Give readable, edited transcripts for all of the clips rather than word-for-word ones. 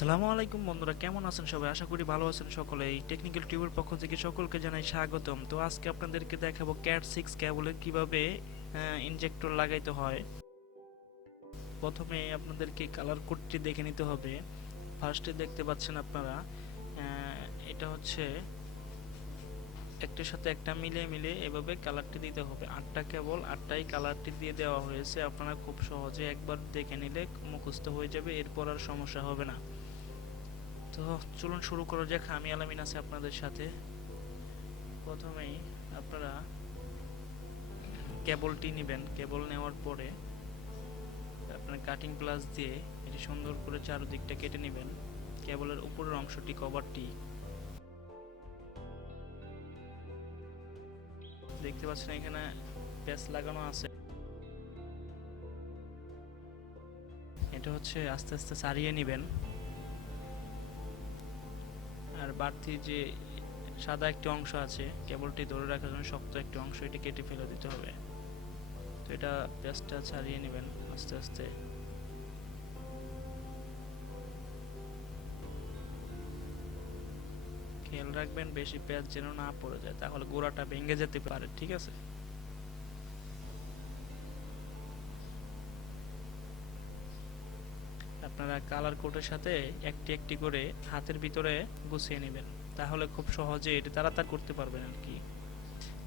আসসালামু আলাইকুম বন্ধুরা, কেমন আছেন সবাই? আশা করি ভালো আছেন সকলে। এই টেকনিক্যাল টিউবের পক্ষ থেকে সকলকে জানাই স্বাগতম। তো আজকে আপনাদেরকে দেখাবো ক্যাট 6 কেবলের কিভাবে ইনজেক্টর লাগাইতে হয়। প্রথমে আপনাদেরকে কালার কোডটি দেখে নিতে হবে। ফার্স্টে দেখতে পাচ্ছেন আপনারা, এটা হচ্ছে একটার সাথে একটা মিলিয়ে মিলিয়ে এভাবে কালারটি দিতে হবে। 8টা কেবল, 8টাই কালারটি দিয়ে দেওয়া হয়েছে। আপনারা খুব সহজে একবার দেখে নিলে মুখস্থ হয়ে যাবে, এরপর আর সমস্যা হবে না। তো চলুন শুরু করা যাক। আমি আলামিন আছি আপনাদের সাথে। প্রথমেই আপনারা কেবলটি নেবেন। কেবল নেওয়ার পরে আপনার কাটিং প্লাস দিয়ে এটি সুন্দর করে চারদিকটা কেটে নেবেন। কেবলের উপরের অংশটি, কভারটি দেখতে পাচ্ছেন, এখানে প্যাচ লাগানো আছে। এটা হচ্ছে আস্তে আস্তে ছাড়িয়ে নেবেন। আর বাড়তি যে সাদা একটি অংশ আছে কেবলটি ধরে রাখার জন্য, শক্ত একটি অংশ, এটি কেটে ফেলে দিতে হবে। তো এটা প্যাচটা ছাড়িয়ে নেবেন আস্তে আস্তে। খেয়াল রাখবেন বেশি পেঁয়াজ যেন না পড়ে যায়, তাহলে গোড়াটা ভেঙে যেতে পারে। ঠিক আছে, আপনারা কালার কোটের সাথে একটি একটি করে হাতের ভিতরে গুছিয়ে নেবেন, তাহলে খুব সহজে এটি তাড়াতাড়ি করতে পারবেন আর কি।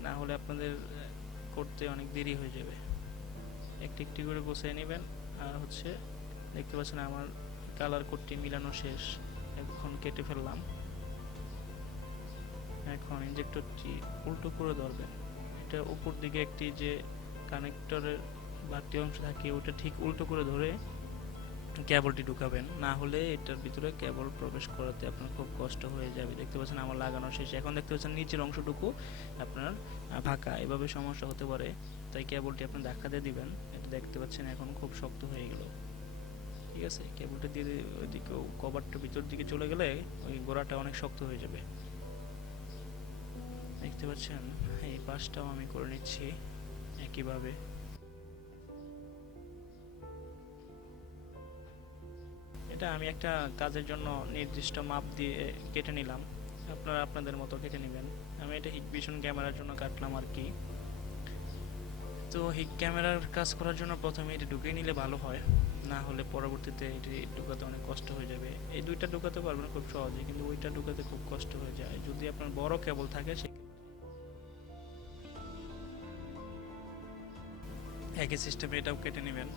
না হলে আপনাদের করতে অনেক দেরি হয়ে যাবে। একটি একটি করে গুছিয়ে নেবেন। আর হচ্ছে দেখতে পাচ্ছেন আমার কালার কোডটি মিলানো শেষ। এখন কেটে ফেললাম। এখন ইনজেক্টরটি উল্টো করে ধরবেন। এটা উপর দিকে একটি যে কানেক্টরের বাড়তি অংশ থাকে, ওটা ঠিক উল্টো করে ধরে কেবলটি ঢুকাবেন, না হলে এটার ভিতরে কেবল প্রবেশ করাতে আপনার খুব কষ্ট হয়ে যাবে। দেখতে পাচ্ছেন আমার লাগানো শেষ। এখন দেখতে পাচ্ছেন নিচের অংশটুকু আপনার ফাঁকা, এভাবে সমস্যা হতে পারে। তাই কেবলটি আপনি ধাক্কা দিয়ে দিবেন। এটা দেখতে পাচ্ছেন এখন খুব শক্ত হয়ে গেল। ঠিক আছে, কেবলটা দিয়ে ওইদিকে কভারটা ভিতর দিকে চলে গেলে ওই গোড়াটা অনেক শক্ত হয়ে যাবে। দেখতে পাচ্ছেন এই পাশটাও আমি করে নিচ্ছি একইভাবে। এটা আমি একটা কাজের জন্য নির্দিষ্ট মাপ দিয়ে কেটে নিলাম। আপনারা আপনাদের মতো কেটে নেবেন। আমি এটা হিকভিশন ক্যামেরার জন্য কাটলাম আর কি। তো হিক ক্যামেরার কাজ করার জন্য প্রথমে এটি ঢুকিয়ে নিলে ভালো হয়, না হলে পরবর্তীতে এটি ঢুকাতে অনেক কষ্ট হয়ে যাবে। এই দুইটা ঢুকাতে পারবেন খুব সহজে, কিন্তু ওইটা ঢুকাতে খুব কষ্ট হয়ে যায় যদি আপনার বড় কেবল থাকে। সে একই সিস্টেমে এটাও কেটে নেবেন।